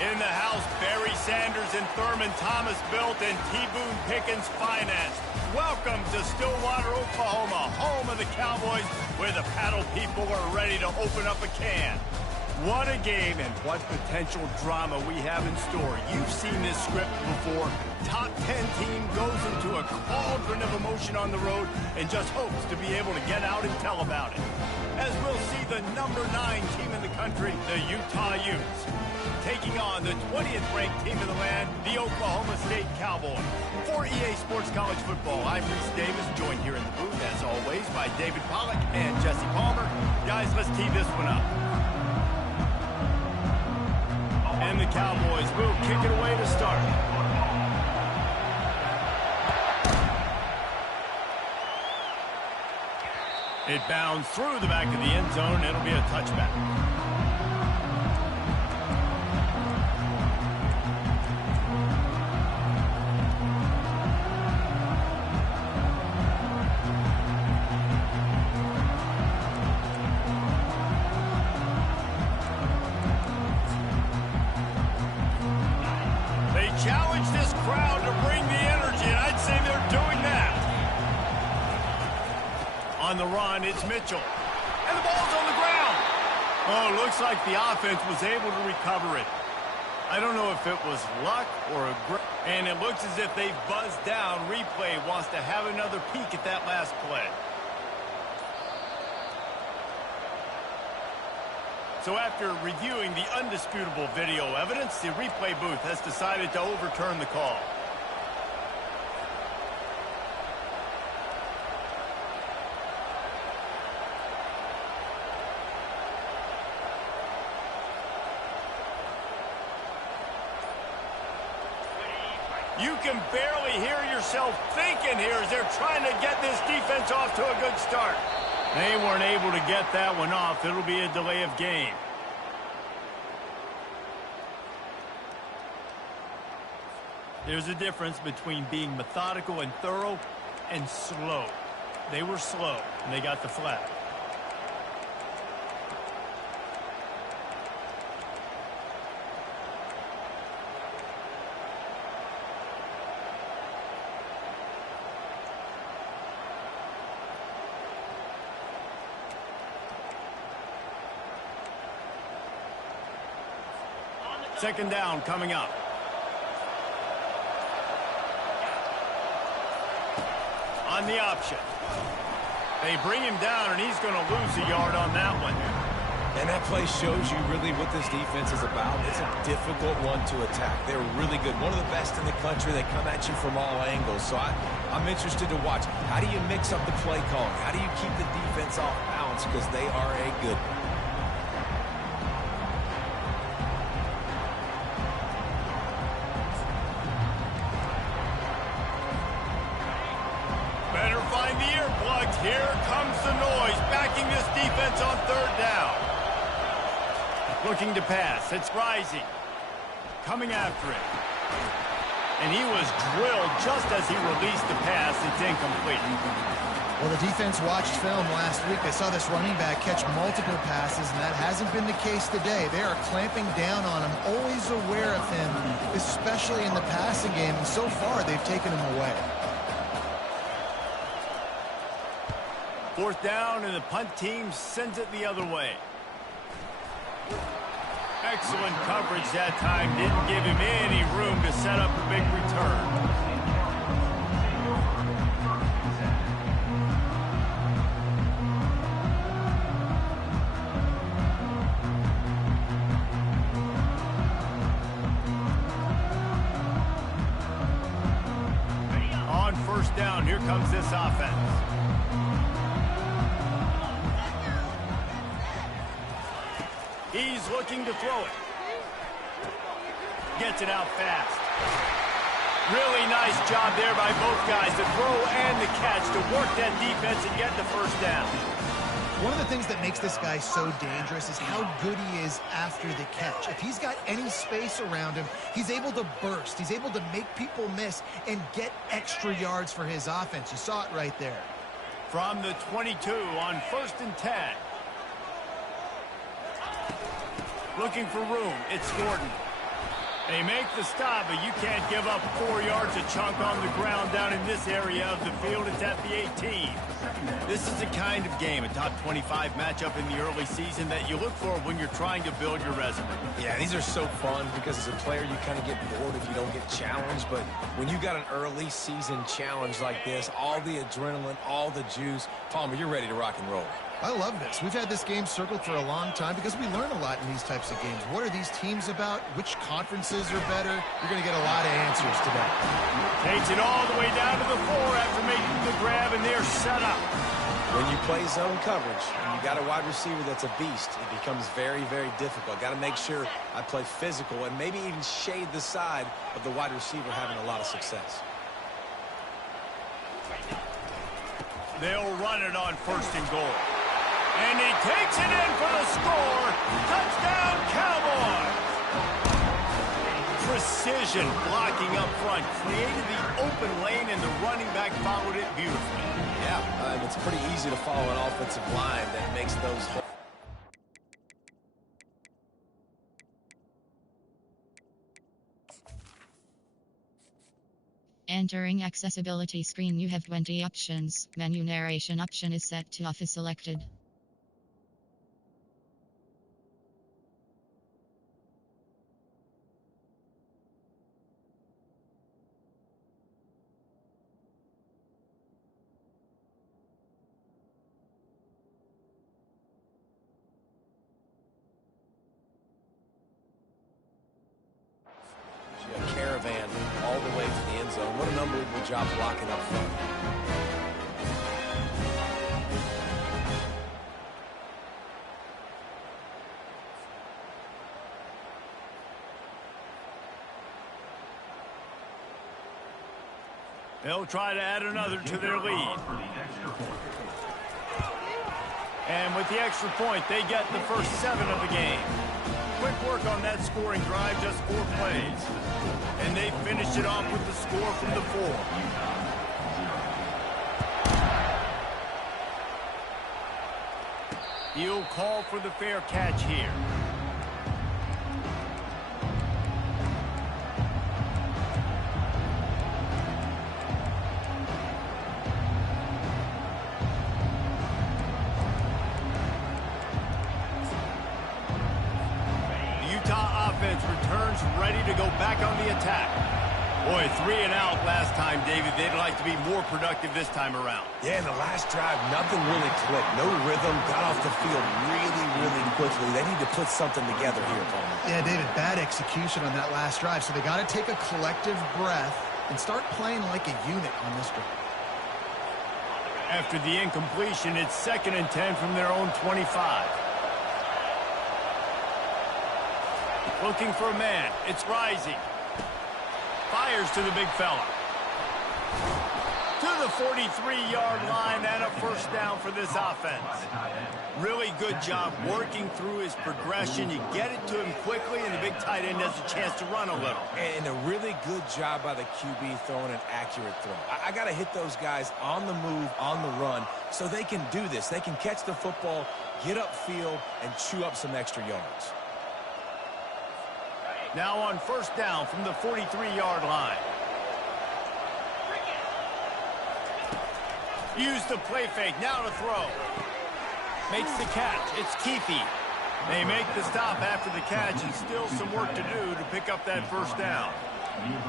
In the house, Barry Sanders and Thurman Thomas built and T. Boone Pickens financed. Welcome to Stillwater, Oklahoma, home of the Cowboys, where the paddle people are ready to open up a can. What a game and what potential drama we have in store. You've seen this script before. Top 10 team goes into a cauldron of emotion on the road and just hopes to be able to get out and tell about it. As we'll see the number 9 team in the country, the Utah Utes, taking on the 20th ranked team in the land, the Oklahoma State Cowboys. For EA Sports College Football, I'm Reese Davis, joined here in the booth, as always, by David Pollack and Jesse Palmer. Guys, let's tee this one up. And the Cowboys will kick it away to start. It bounds through the back of the end zone. It'll be a touchback. Challenge this crowd to bring the energy, and I'd say they're doing that. On the run, it's Mitchell. And the ball's on the ground. Oh, looks like the offense was able to recover it. I don't know if it was luck or a great... And it looks as if they've buzzed down. Replay wants to have another peek at that last play. So after reviewing the undisputable video evidence, the replay booth has decided to overturn the call. You can barely hear yourself thinking here as they're trying to get this defense off to a good start. They weren't able to get that one off. It'll be a delay of game. There's a difference between being methodical and thorough and slow. They were slow, and they got the flag. Second down coming up. On the option. They bring him down, and he's going to lose a yard on that one. And that play shows you really what this defense is about. It's a difficult one to attack. They're really good. One of the best in the country. They come at you from all angles. So I'm interested to watch. How do you mix up the play calling? How do you keep the defense off balance? Because they are a good one. Here comes the noise, backing this defense on third down. Looking to pass, it's Rising. Coming after it. And he was drilled just as he released the pass. It's incomplete. Well, the defense watched film last week. They saw this running back catch multiple passes, and that hasn't been the case today. They are clamping down on him, always aware of him, especially in the passing game. And so far, they've taken him away. Fourth down, and the punt team sends it the other way. Excellent coverage that time. Didn't give him any room to set up a big return. On first down, here comes this offense. He's looking to throw it. Gets it out fast. Really nice job there by both guys, the throw and the catch, to work that defense and get the first down. One of the things that makes this guy so dangerous is how good he is after the catch. If he's got any space around him, he's able to burst. He's able to make people miss and get extra yards for his offense. You saw it right there. From the 22 on 1st and 10. Looking for room. It's Gordon. They make the stop, but you can't give up 4 yards a chunk on the ground down in this area of the field. It's at the 18. This is the kind of game, a top 25 matchup in the early season, that you look for when you're trying to build your resume. Yeah, these are so fun because as a player, you kind of get bored if you don't get challenged. But when you got an early season challenge like this, all the adrenaline, all the juice, Palmer, you're ready to rock and roll. I love this. We've had this game circled for a long time because we learn a lot in these types of games. What are these teams about? Which conferences are better? You're going to get a lot of answers today. Takes it all the way down to the 4 after making the grab, and they're set up. When you play zone coverage and you got a wide receiver that's a beast, it becomes very, very difficult. Got to make sure I play physical and maybe even shade the side of the wide receiver having a lot of success. They'll run it on 1st and goal. And he takes it in for the score. Touchdown, Cowboys! Precision blocking up front. Created the open lane, and the running back followed it beautifully. Yeah, it's pretty easy to follow an offensive line that makes those holes. Entering accessibility screen, you have 20 options. Menu narration option is set to off is selected. A caravan all the way to the end zone. What an unbelievable job blocking up front. They'll try to add another to their lead. And with the extra point, they get the first 7 of the game. Quick work on that scoring drive, just 4 plays. And they finished it off with the score from the 4. He'll call for the fair catch here. Returns ready to go back on the attack. Boy, 3 and out last time, David. They'd like to be more productive this time around. Yeah, in the last drive, nothing really clicked. No rhythm, got off the field really, really quickly. They need to put something together here, Palmer. Yeah, David, bad execution on that last drive. So they got to take a collective breath and start playing like a unit on this drive. After the incompletion, it's 2nd and 10 from their own 25. Looking for a man. It's Rising. Fires to the big fella. To the 43-yard line and a first down for this offense. Really good job working through his progression. You get it to him quickly, and the big tight end has a chance to run a little. And a really good job by the QB throwing an accurate throw. I got to hit those guys on the move, on the run, so they can do this. They can catch the football, get upfield, and chew up some extra yards. Now on first down from the 43-yard line. Use the play fake. Now to throw. Makes the catch. It's Keefe. They make the stop after the catch, and still some work to do to pick up that first down.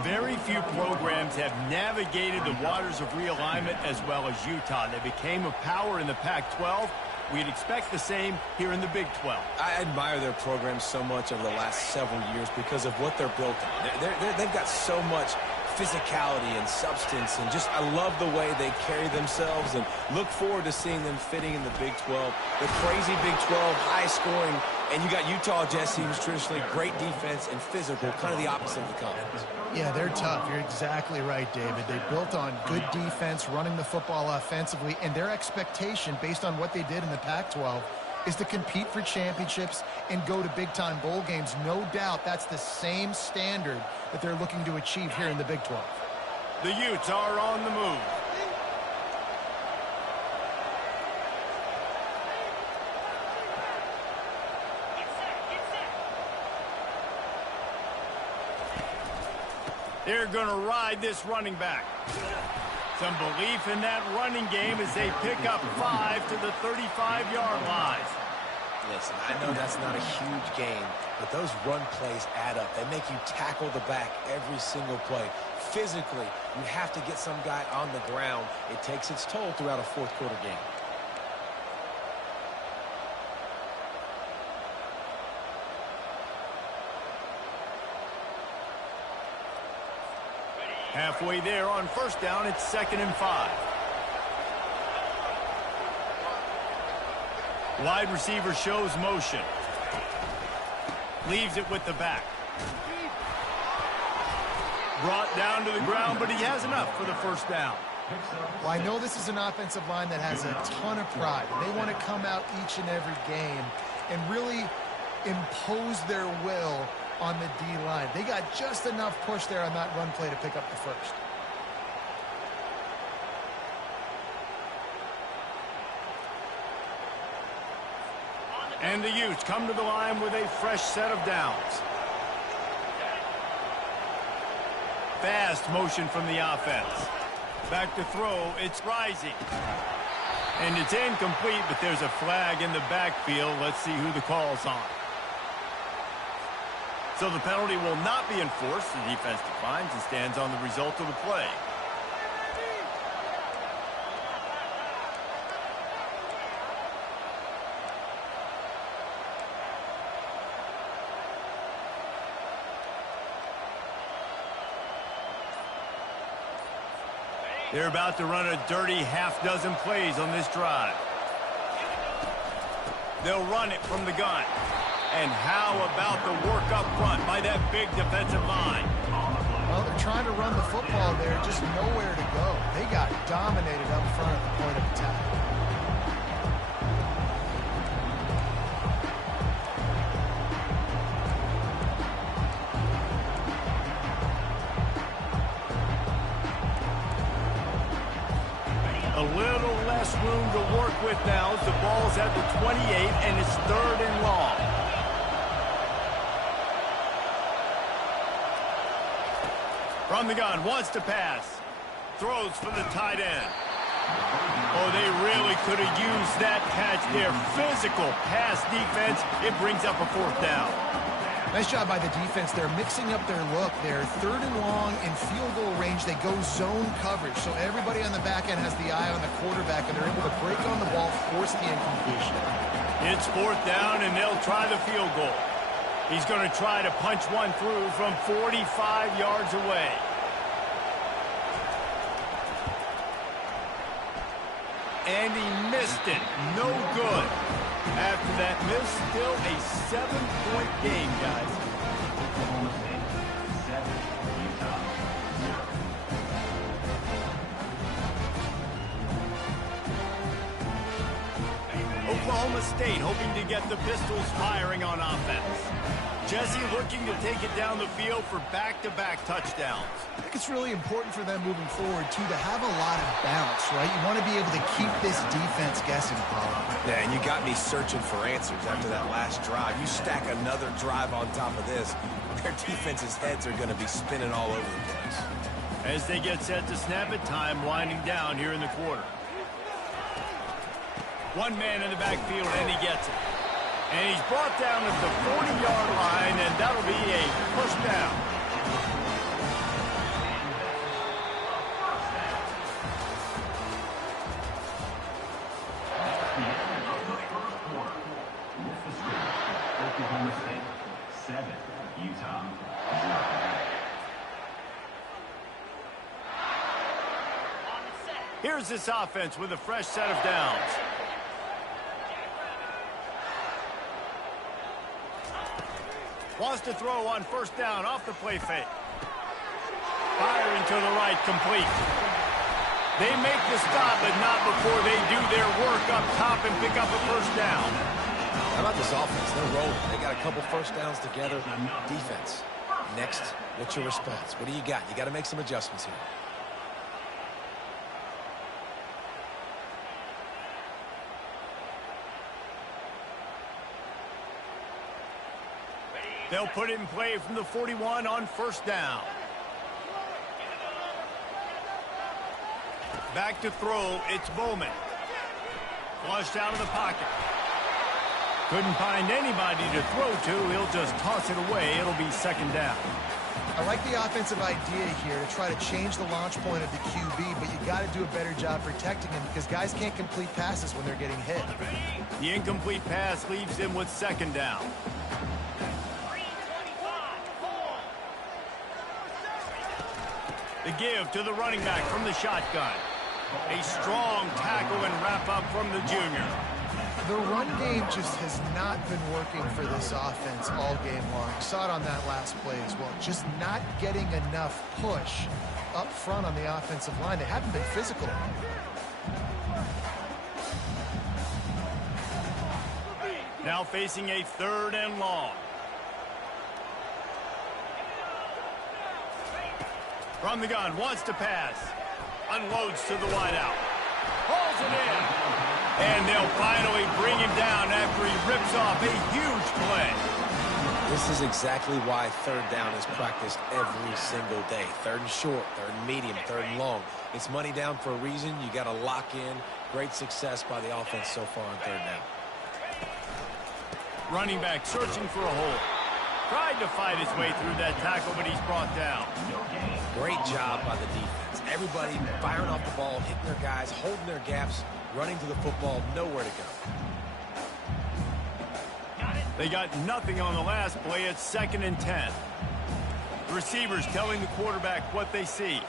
Very few programs have navigated the waters of realignment as well as Utah. They became a power in the Pac-12. We'd expect the same here in the Big 12. I admire their program so much over the last several years because of what they're built on. They've got so much physicality and substance, and just I love the way they carry themselves and look forward to seeing them fitting in the Big 12. The crazy Big 12, high scoring, and you got Utah, Jesse, who's traditionally great defense and physical, kind of the opposite of the conference. Yeah, they're tough. You're exactly right, David. They built on good defense, running the football offensively, and their expectation, based on what they did in the Pac-12, is to compete for championships and go to big-time bowl games. No doubt that's the same standard that they're looking to achieve here in the Big 12. The Utes are on the move. They're going to ride this running back. Some belief in that running game as they pick up 5 to the 35-yard line. Listen, I know that's not a huge gain, but those run plays add up. They make you tackle the back every single play. Physically, you have to get some guy on the ground. It takes its toll throughout a fourth-quarter game. Halfway there on first down, it's 2nd and 5. Wide receiver shows motion. Leaves it with the back. Brought down to the ground, but he has enough for the first down. Well, I know this is an offensive line that has a ton of pride. They want to come out each and every game and really impose their will on the D-line. They got just enough push there on that run play to pick up the first. And the Utes come to the line with a fresh set of downs. Fast motion from the offense. Back to throw, it's rising. And it's incomplete, but there's a flag in the backfield. Let's see who the call's on. So the penalty will not be enforced. The defense declines and stands on the result of the play. They're about to run a dirty half-dozen plays on this drive. They'll run it from the gun. And how about the work up front by that big defensive line? Well, they're trying to run the football there, just nowhere to go. They got dominated up front at the point of attack. A little less room to work with now as the ball's at the 28 and it's 3rd and long. From the gun, wants to pass. Throws for the tight end. Oh, they really could have used that catch there. Physical pass defense. It brings up a 4th down. Nice job by the defense. They're mixing up their look. They're 3rd and long in field goal range. They go zone coverage. So everybody on the back end has the eye on the quarterback, and they're able to break on the ball, force the incompletion. It's 4th down, and they'll try the field goal. He's going to try to punch one through from 45 yards away. And he missed it. No good. After that miss, still a 7-point game, guys. Oklahoma State hoping to get the Pistols firing on offense. Jesse looking to take it down the field for back-to-back touchdowns. I think it's really important for them moving forward, too, to have a lot of bounce, right? You want to be able to keep this defense guessing, Paul. Yeah, and you got me searching for answers after that last drive. You stack another drive on top of this, their defense's heads are going to be spinning all over the place. As they get set to snap it, time winding down here in the quarter. One man in the backfield, and he gets it. And he's brought down at the 40-yard line, and that'll be a first down. Oklahoma State 7, Utah 0. Here's this offense with a fresh set of downs. Wants to throw on first down off the play fake. Firing to the right, complete. They make the stop, but not before they do their work up top and pick up a first down. How about this offense? They're rolling. They got a couple first downs together. Defense. Next, what's your response? What do you got? You got to make some adjustments here. They'll put it in play from the 41 on first down. Back to throw, it's Bowman. Flushed out of the pocket. Couldn't find anybody to throw to. He'll just toss it away. It'll be second down. I like the offensive idea here to try to change the launch point of the QB, but you got to do a better job protecting him because guys can't complete passes when they're getting hit. The incomplete pass leaves him with second down. The give to the running back from the shotgun. A strong tackle and wrap up from the junior. The run game just has not been working for this offense all game long. You saw it on that last play as well. Just not getting enough push up front on the offensive line. They haven't been physical. Now facing a 3rd and long. From the gun, wants to pass. Unloads to the wideout. Pulls it in. And they'll finally bring him down after he rips off a huge play. This is exactly why 3rd down is practiced every single day. 3rd and short, 3rd and medium, 3rd and long. It's money down for a reason. You got to lock in. Great success by the offense so far on 3rd down. Running back searching for a hole. Tried to fight his way through that tackle, but he's brought down. Great job by the defense. Everybody firing off the ball, hitting their guys, holding their gaps, running to the football, nowhere to go. They got nothing on the last play. It's 2nd and 10. The receivers telling the quarterback what they see.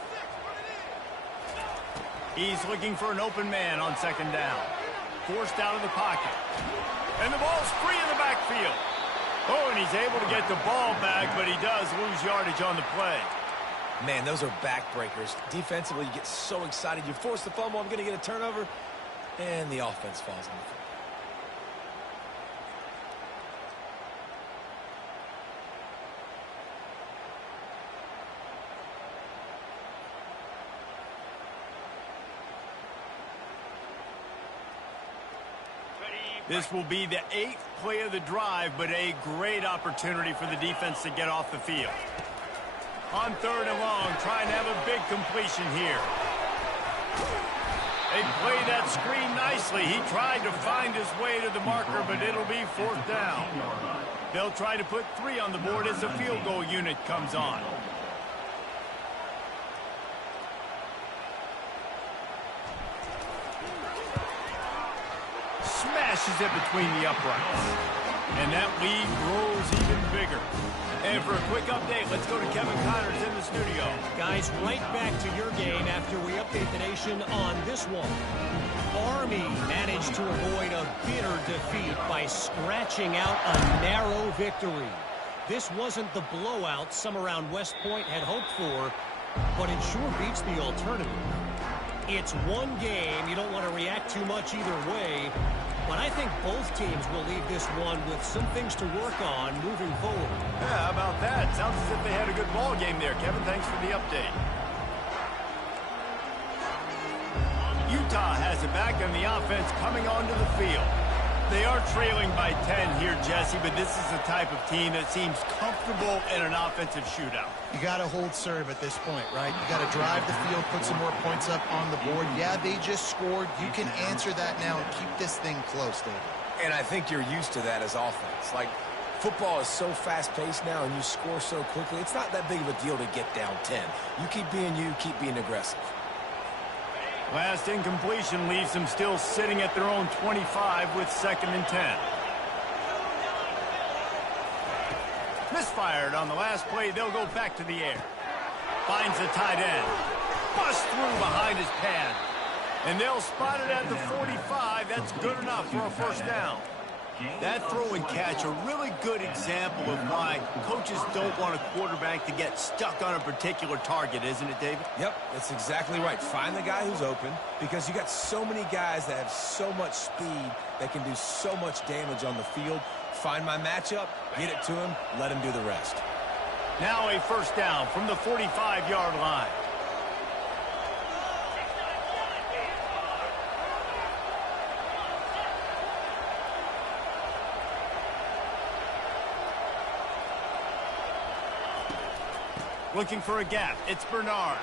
He's looking for an open man on 2nd down. Forced out of the pocket. And the ball's free in the backfield. Oh, and he's able to get the ball back, but he does lose yardage on the play. Man, those are backbreakers. Defensively, you get so excited. You force the fumble, I'm going to get a turnover, and the offense falls on the field. This will be the 8th play of the drive, but a great opportunity for the defense to get off the field. On 3rd and long, trying to have a big completion here. They play that screen nicely. He tried to find his way to the marker, but it'll be 4th down. They'll try to put 3 on the board as the field goal unit comes on. Smashes it between the uprights. And that lead grows even bigger. And for a quick update, let's go to Kevin Connors in the studio. Guys, right back to your game after we update the nation on this one. Army managed to avoid a bitter defeat by scratching out a narrow victory. This wasn't the blowout some around West Point had hoped for, but it sure beats the alternative. It's one game. You don't want to react too much either way. But I think both teams will leave this one with some things to work on moving forward. Yeah, how about that? Sounds as if they had a good ball game there, Kevin. Thanks for the update. Utah has it back and the offense coming onto the field. They are trailing by 10 here, Jesse, but this is the type of team that seems comfortable in an offensive shootout. You got to hold serve at this point, right? You got to drive the field, put some more points up on the board. Yeah, they just scored. You can answer that now and keep this thing close, David. And I think you're used to that as offense. Like, football is so fast-paced now and you score so quickly, it's not that big of a deal to get down 10. You keep being aggressive. Last incompletion leaves them still sitting at their own 25 with 2nd and 10. Misfired on the last play. They'll go back to the air. Finds the tight end. Busts through behind his pad. And they'll spot it at the 45. That's good enough for a 1st down. That throw and catch, a really good example of why coaches don't want a quarterback to get stuck on a particular target, isn't it, David? Yep, that's exactly right. Find the guy who's open because you got so many guys that have so much speed that can do so much damage on the field. Find my matchup, get it to him, let him do the rest. Now a 1st down from the 45-yard line. Looking for a gap. It's Bernard.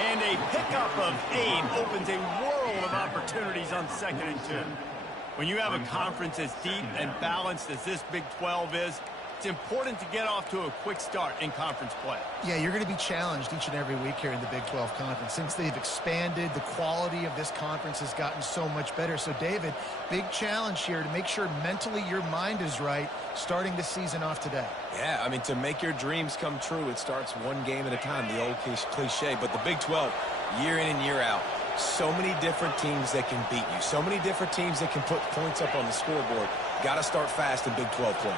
And a pickup of 8 opens a world of opportunities on 2nd and 2. When you have a conference as deep and balanced as this Big 12 is, it's important to get off to a quick start in conference play. Yeah, you're going to be challenged each and every week here in the Big 12 Conference. Since they've expanded, the quality of this conference has gotten so much better. So, David, big challenge here to make sure mentally your mind is right starting the season off today. Yeah, I mean, to make your dreams come true, it starts one game at a time, the old cliche. But the Big 12, year in and year out, so many different teams that can beat you, so many different teams that can put points up on the scoreboard. Got to start fast in Big 12 play.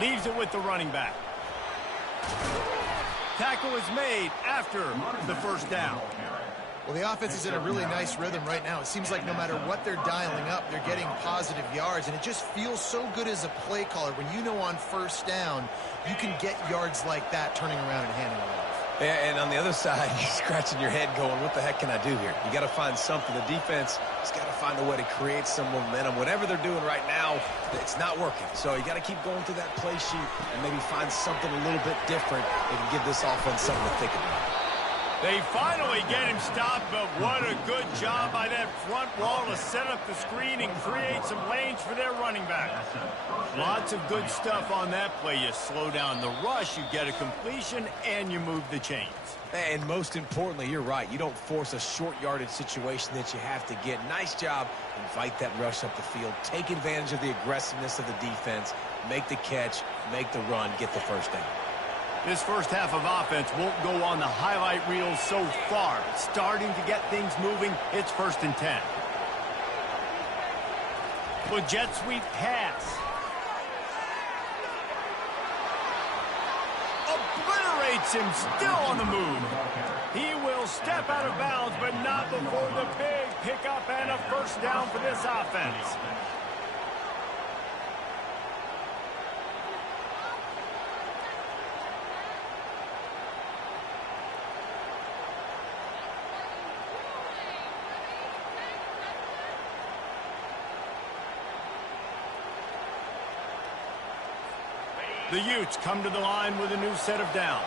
Leaves it with the running back. Tackle is made after the first down. Well, the offense is in a really nice rhythm right now. It seems like no matter what they're dialing up, they're getting positive yards, and it just feels so good as a play caller when you know on first down you can get yards like that turning around and handing it off. And on the other side, you're scratching your head going, what the heck can I do here? You got to find something. The defense has got to find a way to create some momentum. Whatever they're doing right now, it's not working. So you got to keep going through that play sheet and maybe find something a little bit different that can give this offense something to think about. They finally get him stopped, but what a good job by that front wall to set up the screen and create some lanes for their running back. Lots of good stuff on that play. You slow down the rush, you get a completion, and you move the chains. And most importantly, you're right. You don't force a short yardage situation that you have to get. Nice job. Invite that rush up the field. Take advantage of the aggressiveness of the defense. Make the catch, make the run, get the first down. This first half of offense won't go on the highlight reels so far, but starting to get things moving, it's 1st and 10. Well, jet sweep pass. Obliterates him, still on the move. He will step out of bounds, but not before the big pickup and a first down for this offense. The Utes come to the line with a new set of downs.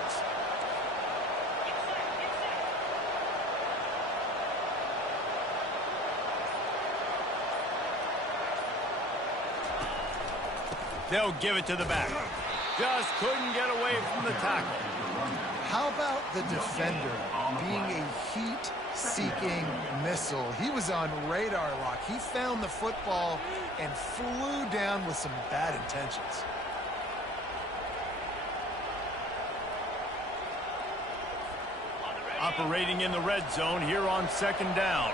They'll give it to the back. Just couldn't get away from the tackle. How about the defender being a heat-seeking missile? He was on radar lock. He found the football and flew down with some bad intentions. Operating in the red zone here on 2nd down.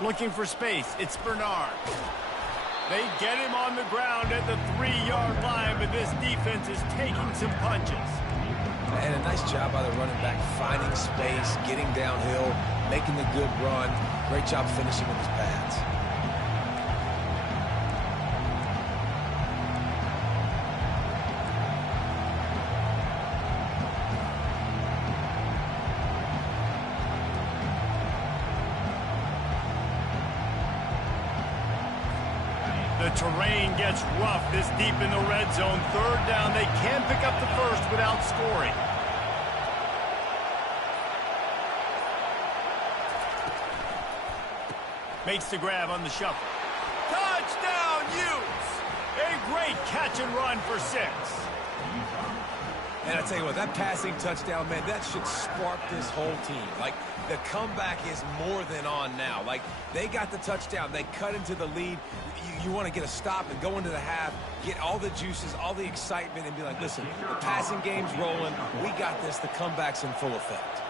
Looking for space. It's Bernard. They get him on the ground at the 3-yard line, but this defense is taking some punches. And a nice job by the running back, finding space, getting downhill, making the good run. Great job finishing with his pads. The terrain gets rough this deep in the red zone. 3rd down. They can pick up the first without scoring. Makes the grab on the shuffle. Touchdown, Utes! A great catch and run for 6. And I tell you what, that passing touchdown, man, that should spark this whole team. Like, the comeback is more than on now. Like, they got the touchdown. They cut into the lead. You want to get a stop and go into the half, get all the juices, all the excitement, and be like, listen, the passing game's rolling. We got this. The comeback's in full effect.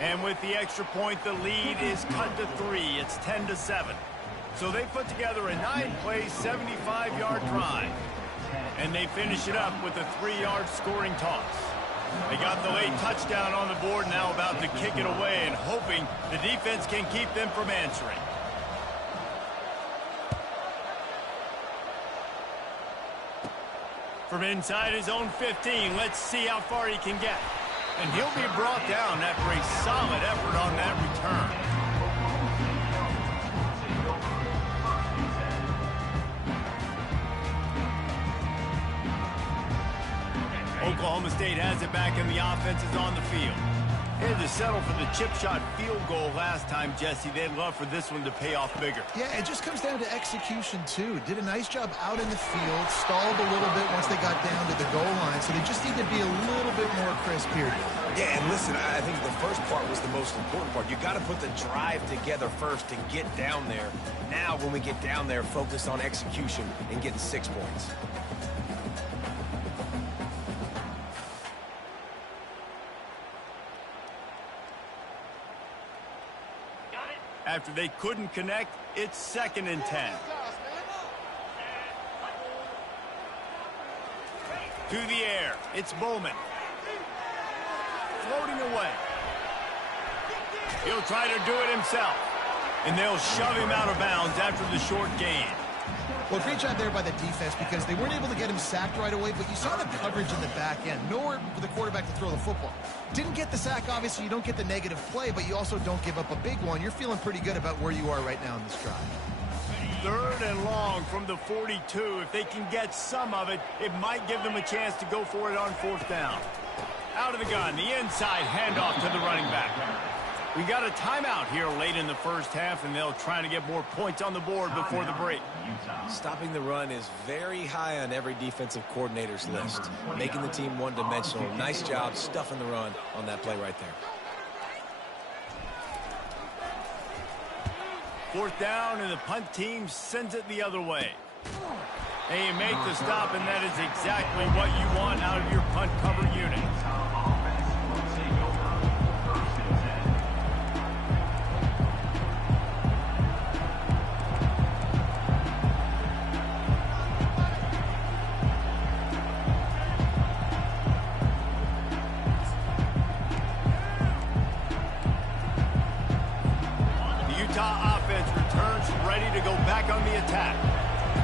And with the extra point, the lead is cut to 3. It's 10-7. So they put together a 9-play, 75-yard drive. And they finish it up with a 3-yard scoring toss. They got the late touchdown on the board, now about to kick it away and hoping the defense can keep them from answering. From inside his own 15, let's see how far he can get. And he'll be brought down after a solid effort on that return. Oklahoma State has it back and the offense is on the field. They had to settle for the chip shot field goal last time, Jesse. They'd love for this one to pay off bigger. Yeah, it just comes down to execution, too. Did a nice job out in the field, stalled a little bit once they got down to the goal line, so they just need to be a little bit more crisp here. Yeah, and listen, I think the first part was the most important part. You got to put the drive together first to get down there. Now, when we get down there, focus on execution and getting 6 points. After they couldn't connect, it's 2nd and 10. To the air, it's Bowman. Floating away. He'll try to do it himself. And they'll shove him out of bounds after the short gain. Well, great job there by the defense because they weren't able to get him sacked right away, but you saw the coverage in the back end. Nowhere for the quarterback to throw the football. Didn't get the sack, obviously. You don't get the negative play, but you also don't give up a big one. You're feeling pretty good about where you are right now in this drive. 3rd and long from the 42. If they can get some of it, it might give them a chance to go for it on 4th down. Out of the gun, the inside handoff to the running back. We got a timeout here late in the first half, and they'll try to get more points on the board before the break. Stopping the run is very high on every defensive coordinator's list. Making the team one-dimensional. Nice job stuffing the run on that play right there. 4th down, and the punt team sends it the other way. They make the stop, and that is exactly what you want out of your punt cover unit. On the attack.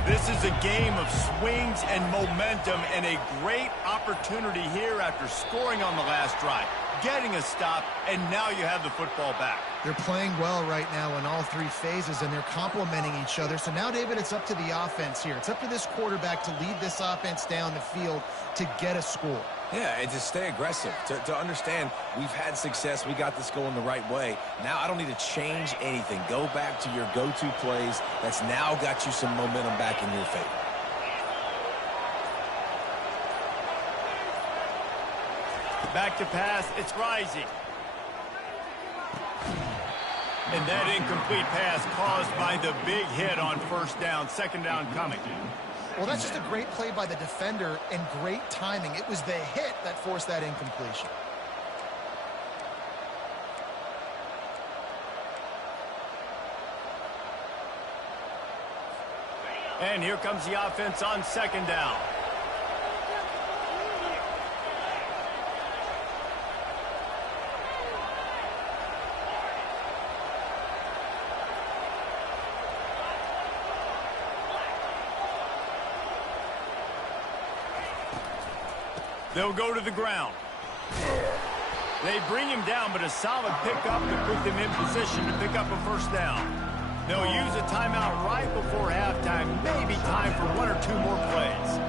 This is a game of swings and momentum and a great opportunity here after scoring on the last drive, getting a stop, and now you have the football back. They're playing well right now in all 3 phases, and they're complementing each other. So now, David, it's up to the offense here. It's up to this quarterback to lead this offense down the field to get a score. Yeah, and to stay aggressive, to understand we've had success, we got this going the right way. Now I don't need to change anything. Go back to your go-to plays. That's now got you some momentum back in your favor. Back to pass, it's Rising. And that incomplete pass caused by the big hit on 1st down, 2nd down coming. Well, that's just a great play by the defender and great timing. It was the hit that forced that incompletion. And here comes the offense on 2nd down. They'll go to the ground. They bring him down, but a solid pickup to put them in position to pick up a 1st down. They'll use a timeout right before halftime. Maybe time for 1 or 2 more plays.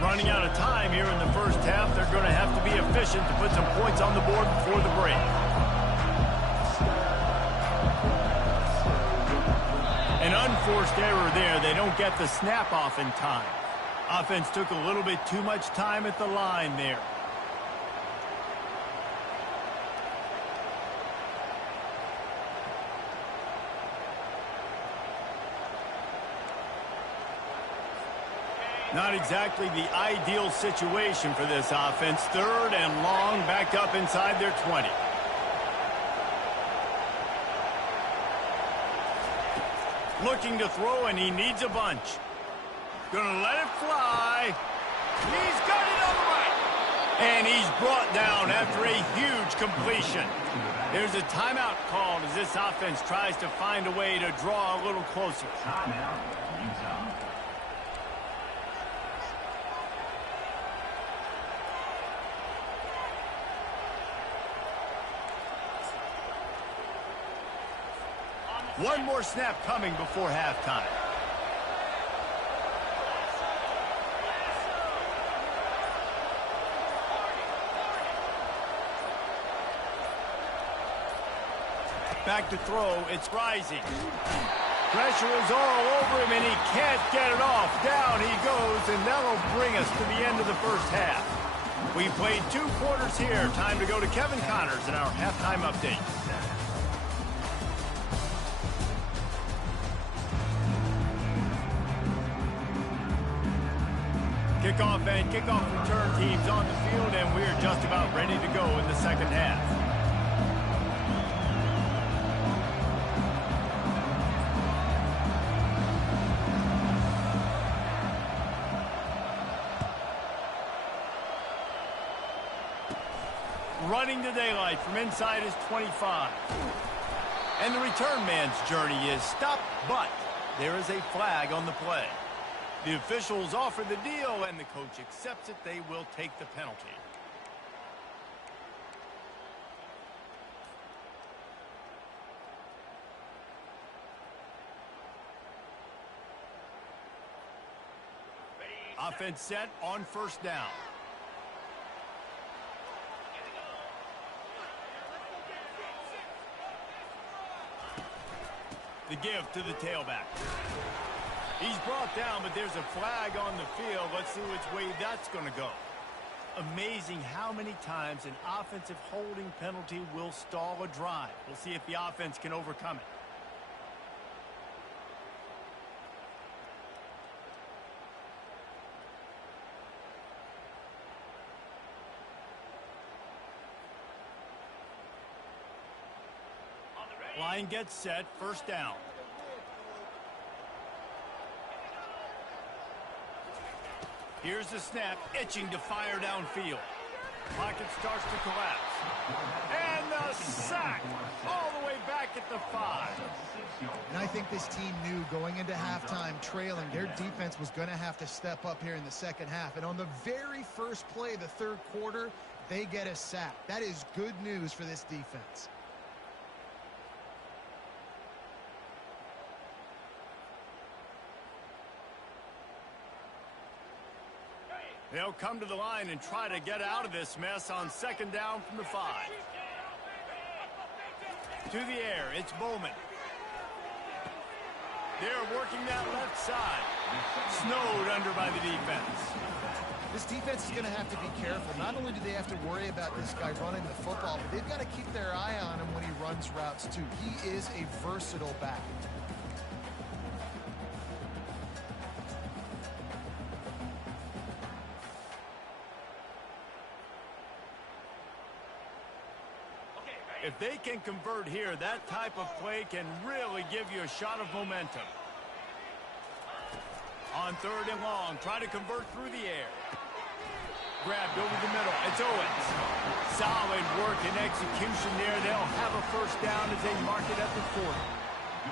Running out of time here in the first half. They're going to have to be efficient to put some points on the board before the break. An unforced error there. They don't get the snap off in time. Offense took a little bit too much time at the line there. Not exactly the ideal situation for this offense. 3rd and long, back up inside their 20. Looking to throw, and he needs a bunch. Gonna let it fly. He's got it on the right. And he's brought down after a huge completion. There's a timeout called as this offense tries to find a way to draw a little closer. Timeout, Utah. One more snap coming before halftime. Back to throw, it's rising. Pressure is all over him, and he can't get it off. Down he goes, and that'll bring us to the end of the first half. We played 2 quarters here. Time to go to Kevin Connors in our halftime update. Kickoff and kickoff return teams on the field, and we're just about ready to go in the second half. Running to daylight from inside his 25. And the return man's journey is stopped, but there is a flag on the play. The officials offer the deal, and the coach accepts it. They will take the penalty. Offense set on first down. The give to the tailback. He's brought down, but there's a flag on the field. Let's see which way that's going to go. Amazing how many times an offensive holding penalty will stall a drive. We'll see if the offense can overcome it. Line gets set, first down. Here's the snap, itching to fire downfield. Pocket starts to collapse. And the sack all the way back at the 5. And I think this team knew going into halftime trailing, their defense was going to have to step up here in the second half. And on the very first play of the third quarter, they get a sack. That is good news for this defense. They'll come to the line and try to get out of this mess on second down from the 5. To the air, it's Bowman. They're working that left side. Snowed under by the defense. This defense is going to have to be careful. Not only do they have to worry about this guy running the football, but they've got to keep their eye on him when he runs routes too. He is a versatile back. If they can convert here, that type of play can really give you a shot of momentum. On third and long, try to convert through the air. Grabbed over the middle. It's Owens. Solid work and execution there. They'll have a first down as they mark it at the 40.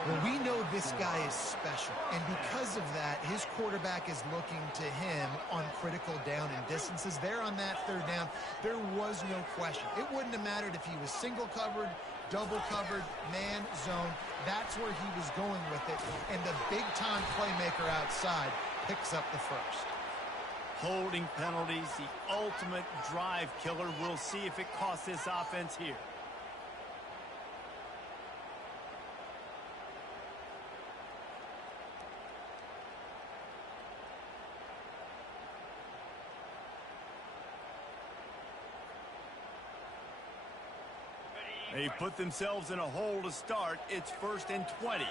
Well, we know this guy is special, and because of that, his quarterback is looking to him on critical down and distances. There on that third down, there was no question. It wouldn't have mattered if he was single covered, double covered, man, zone. That's where he was going with it, and the big-time playmaker outside picks up the first. Holding penalties, the ultimate drive killer. We'll see if it costs this offense here. They put themselves in a hole to start. It's 1st and 20.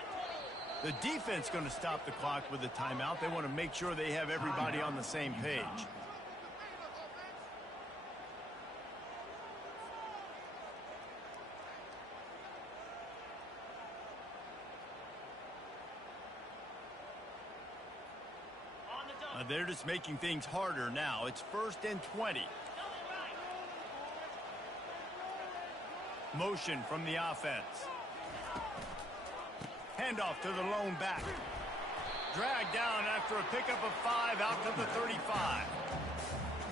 The defense going to stop the clock with a timeout. They want to make sure they have everybody on the same page. They're just making things harder now. It's 1st and 20. Motion from the offense. Handoff to the lone back. Dragged down after a pickup of 5 out to the 35.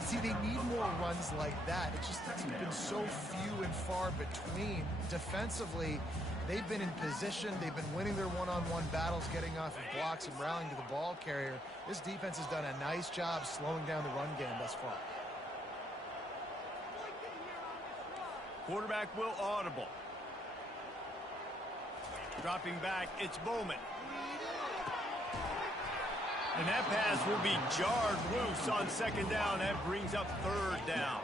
See, they need more runs like that. It's just it's been so few and far between. Defensively, they've been in position. They've been winning their one-on-one battles, getting off of blocks and rallying to the ball carrier. This defense has done a nice job slowing down the run game thus far. Quarterback will audible. Dropping back, it's Bowman. And that pass will be jarred loose on 2nd down. That brings up 3rd down.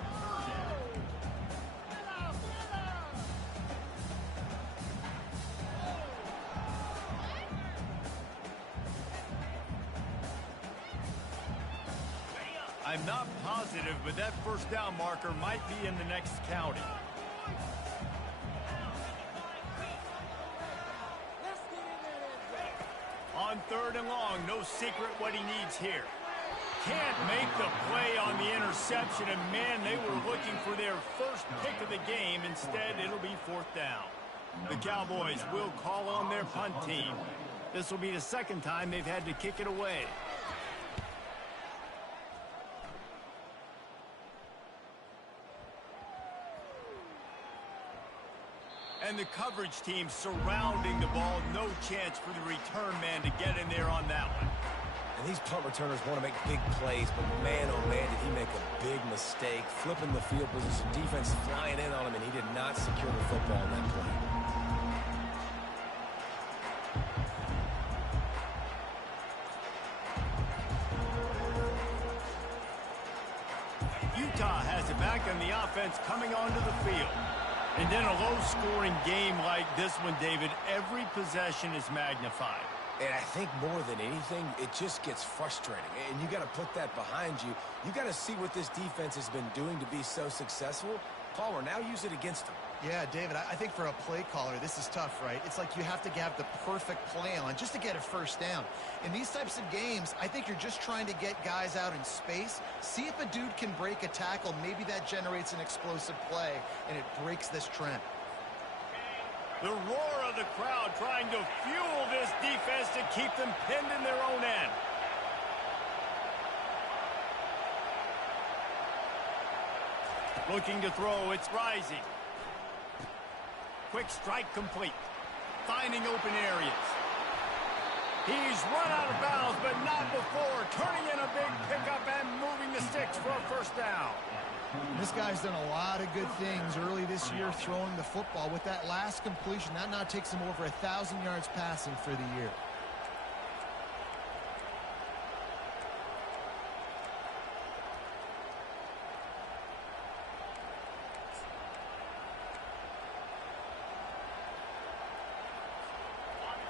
I'm not positive, but that 1st down marker might be in the next county. On 3rd and long, no secret what he needs here. Can't make the play on the interception, and man, they were looking for their first pick of the game. Instead, it'll be 4th down. The Cowboys will call on their punt team. This will be the 2nd time they've had to kick it away. And the coverage team surrounding the ball. No chance for the return man to get in there on that one. And these punt returners want to make big plays, but man, oh man, did he make a big mistake. Flipping the field position, defense flying in on him, and he did not secure the football in that play. Utah has it back on the offense coming onto the field. And then a low-scoring game like this one, David, every possession is magnified. And I think more than anything, it just gets frustrating. And you got to put that behind you. You got to see what this defense has been doing to be so successful. Palmer, now use it against them. Yeah, David, I think for a play caller, this is tough, right? It's like you have to have the perfect play on just to get a 1st down. In these types of games, I think you're just trying to get guys out in space, see if a dude can break a tackle. Maybe that generates an explosive play, and it breaks this trend. The roar of the crowd trying to fuel this defense to keep them pinned in their own end. Looking to throw, it's Rising. Quick strike complete. Finding open areas. He's run out of bounds, but not before. Turning in a big pickup and moving the sticks for a 1st down. This guy's done a lot of good things early this year throwing the football. With that last completion, that now takes him over 1,000 yards passing for the year.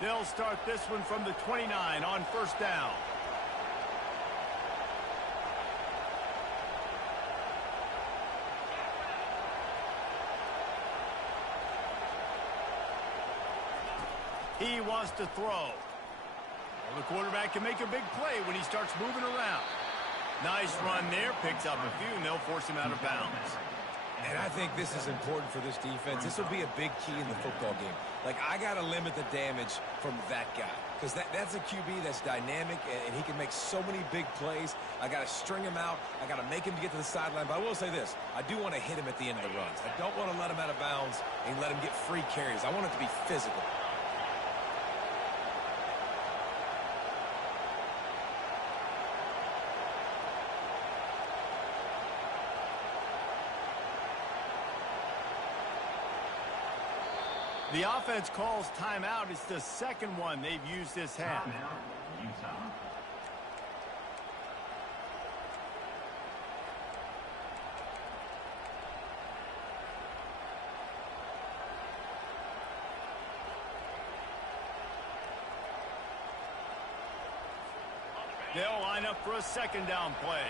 They'll start this one from the 29 on 1st down. He wants to throw. Well, the quarterback can make a big play when he starts moving around. Nice run there. Picks up a few, and they'll force him out of bounds. And I think this is important for this defense. This will be a big key in the football game. Like, I got to limit the damage from that guy. Because that's a QB that's dynamic, and he can make so many big plays. I got to string him out. I got to make him get to the sideline. But I will say this. I do want to hit him at the end of the runs. I don't want to let him out of bounds and let him get free carries. I want it to be physical. The offense calls timeout. It's the 2nd one they've used this half. Timeout, Utah. They'll line up for a 2nd down play.